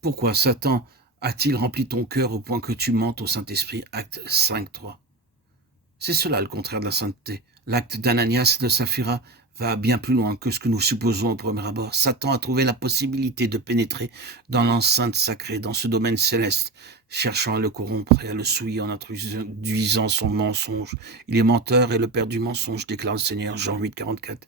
Pourquoi Satan a-t-il rempli ton cœur au point que tu mentes au Saint-Esprit? Acte 5.3. C'est cela le contraire de la sainteté. L'acte d'Ananias et de Saphira va bien plus loin que ce que nous supposons au premier abord. Satan a trouvé la possibilité de pénétrer dans l'enceinte sacrée, dans ce domaine céleste, cherchant à le corrompre et à le souiller en introduisant son mensonge. Il est menteur et le père du mensonge, déclare le Seigneur, Jean 8.44.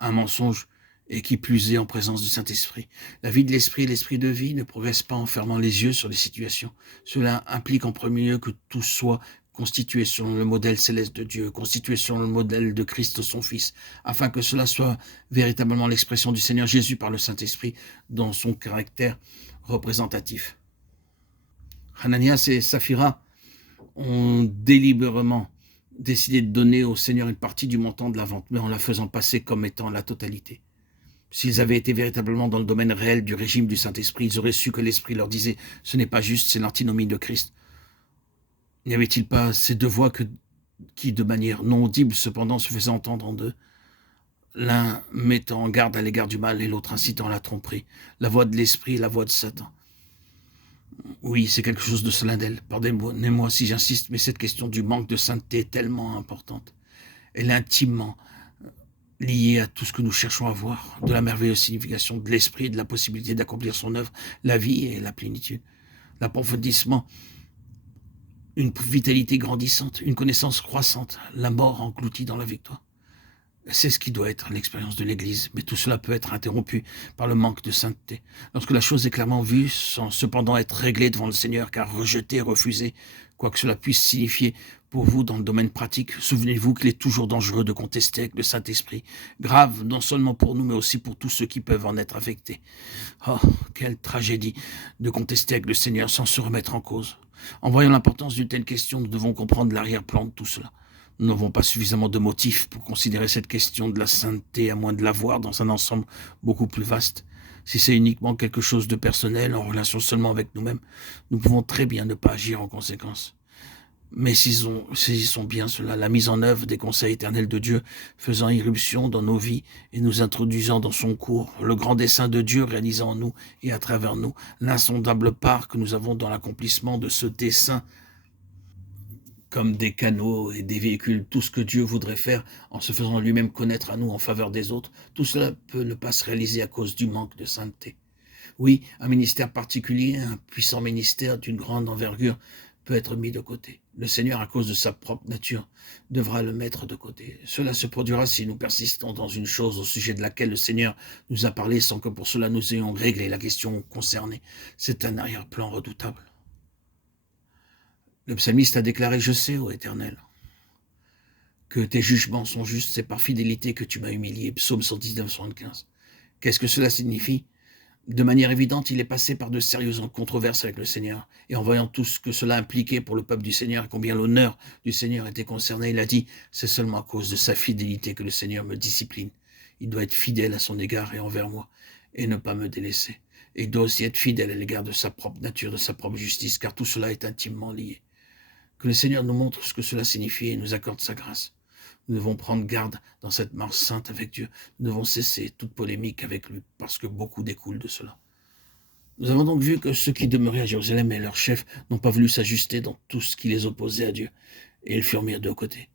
Un mensonge, et qui plus est en présence du Saint-Esprit. La vie de l'esprit et l'esprit de vie ne progressent pas en fermant les yeux sur les situations. Cela implique en premier lieu que tout soit constitué selon le modèle céleste de Dieu, constitué selon le modèle de Christ son Fils, afin que cela soit véritablement l'expression du Seigneur Jésus par le Saint-Esprit dans son caractère représentatif. Hananias et Saphira ont délibérément décidé de donner au Seigneur une partie du montant de la vente, mais en la faisant passer comme étant la totalité. S'ils avaient été véritablement dans le domaine réel du régime du Saint-Esprit, ils auraient su que l'Esprit leur disait « ce n'est pas juste, c'est l'antinomie de Christ ». N'y avait-il pas ces deux voix qui, de manière non audible, cependant, se faisaient entendre en deux, l'un mettant en garde à l'égard du mal et l'autre incitant à la tromperie, la voix de l'Esprit et la voix de Satan. Oui, c'est quelque chose de solennel. Pardonnez-moi si j'insiste, mais cette question du manque de sainteté est tellement importante. Elle est intimement liée à tout ce que nous cherchons à voir, de la merveilleuse signification de l'esprit et de la possibilité d'accomplir son œuvre, la vie et la plénitude, l'approfondissement, une vitalité grandissante, une connaissance croissante, la mort engloutie dans la victoire. C'est ce qui doit être l'expérience de l'Église, mais tout cela peut être interrompu par le manque de sainteté. Lorsque la chose est clairement vue, sans cependant être réglée devant le Seigneur, car rejetée, refusée, quoi que cela puisse signifier pour vous dans le domaine pratique, souvenez-vous qu'il est toujours dangereux de contester avec le Saint-Esprit, grave non seulement pour nous, mais aussi pour tous ceux qui peuvent en être affectés. Oh, quelle tragédie de contester avec le Seigneur sans se remettre en cause. En voyant l'importance d'une telle question, nous devons comprendre l'arrière-plan de tout cela. Nous n'avons pas suffisamment de motifs pour considérer cette question de la sainteté, à moins de la voir dans un ensemble beaucoup plus vaste. Si c'est uniquement quelque chose de personnel, en relation seulement avec nous-mêmes, nous pouvons très bien ne pas agir en conséquence. Mais saisissons bien cela, la mise en œuvre des conseils éternels de Dieu, faisant irruption dans nos vies et nous introduisant dans son cours, le grand dessein de Dieu réalisant en nous et à travers nous, l'insondable part que nous avons dans l'accomplissement de ce dessein, comme des canaux et des véhicules, tout ce que Dieu voudrait faire en se faisant lui-même connaître à nous en faveur des autres, tout cela peut ne pas se réaliser à cause du manque de sainteté. Oui, un ministère particulier, un puissant ministère d'une grande envergure peut être mis de côté. Le Seigneur, à cause de sa propre nature, devra le mettre de côté. Cela se produira si nous persistons dans une chose au sujet de laquelle le Seigneur nous a parlé sans que pour cela nous ayons réglé la question concernée. C'est un arrière-plan redoutable. Le psalmiste a déclaré « Je sais, ô Éternel, que tes jugements sont justes, c'est par fidélité que tu m'as humilié. » Psaume 119, 75. Qu'est-ce que cela signifie? De manière évidente, il est passé par de sérieuses controverses avec le Seigneur. Et en voyant tout ce que cela impliquait pour le peuple du Seigneur et combien l'honneur du Seigneur était concerné, il a dit « C'est seulement à cause de sa fidélité que le Seigneur me discipline. Il doit être fidèle à son égard et envers moi, et ne pas me délaisser. Et il doit aussi être fidèle à l'égard de sa propre nature, de sa propre justice, car tout cela est intimement lié. » Que le Seigneur nous montre ce que cela signifie et nous accorde sa grâce. Nous devons prendre garde dans cette marche sainte avec Dieu. Nous devons cesser toute polémique avec lui, parce que beaucoup découle de cela. Nous avons donc vu que ceux qui demeuraient à Jérusalem et leurs chefs n'ont pas voulu s'ajuster dans tout ce qui les opposait à Dieu, et ils furent mis de côté.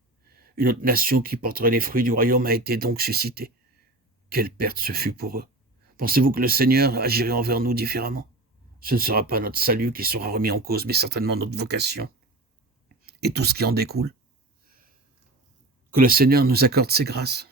Une autre nation qui porterait les fruits du royaume a été donc suscitée. Quelle perte ce fut pour eux. Pensez-vous que le Seigneur agirait envers nous différemment? Ce ne sera pas notre salut qui sera remis en cause, mais certainement notre vocation et tout ce qui en découle. Que le Seigneur nous accorde ses grâces.